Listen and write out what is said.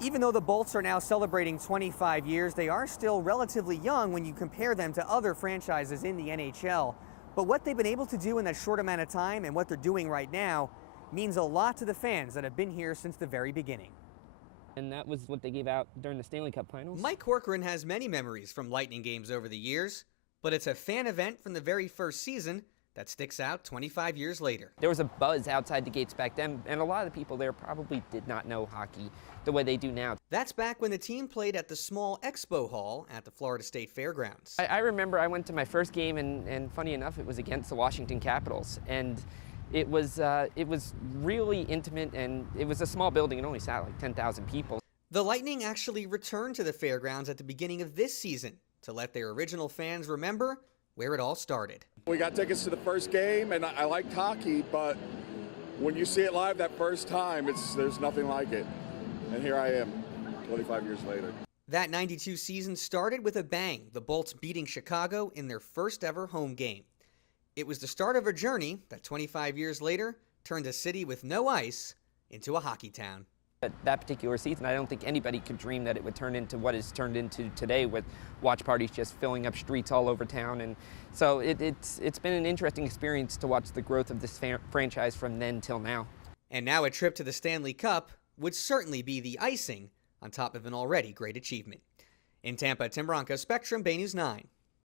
Even though the Bolts are now celebrating 25 years, they are still relatively young when you compare them to other franchises in the NHL. But what they've been able to do in that short amount of time and what they're doing right now means a lot to the fans that have been here since the very beginning. And that was what they gave out during the Stanley Cup Finals. Mike Corcoran has many memories from Lightning games over the years, but it's a fan event from the very first season that sticks out 25 years later. There was a buzz outside the gates back then, and a lot of the people there probably did not know hockey the way they do now. That's back when the team played at the small expo hall at the Florida State Fairgrounds. I remember I went to my first game, and funny enough, it was against the Washington Capitals. And it was really intimate, and it was a small building. It only sat like 10,000 people. The Lightning actually returned to the fairgrounds at the beginning of this season to let their original fans remember where it all started. We got tickets to the first game, and I liked hockey, but when you see it live that first time, there's nothing like it. And here I am, 25 years later. That 92 season started with a bang, the Bolts beating Chicago in their first ever home game. It was the start of a journey that 25 years later turned a city with no ice into a hockey town. But that particular season, I don't think anybody could dream that it would turn into what it's turned into today, with watch parties just filling up streets all over town. And so it's been an interesting experience to watch the growth of this franchise from then till now. And now a trip to the Stanley Cup would certainly be the icing on top of an already great achievement. In Tampa, Tim Wronka, Spectrum Bay News 9.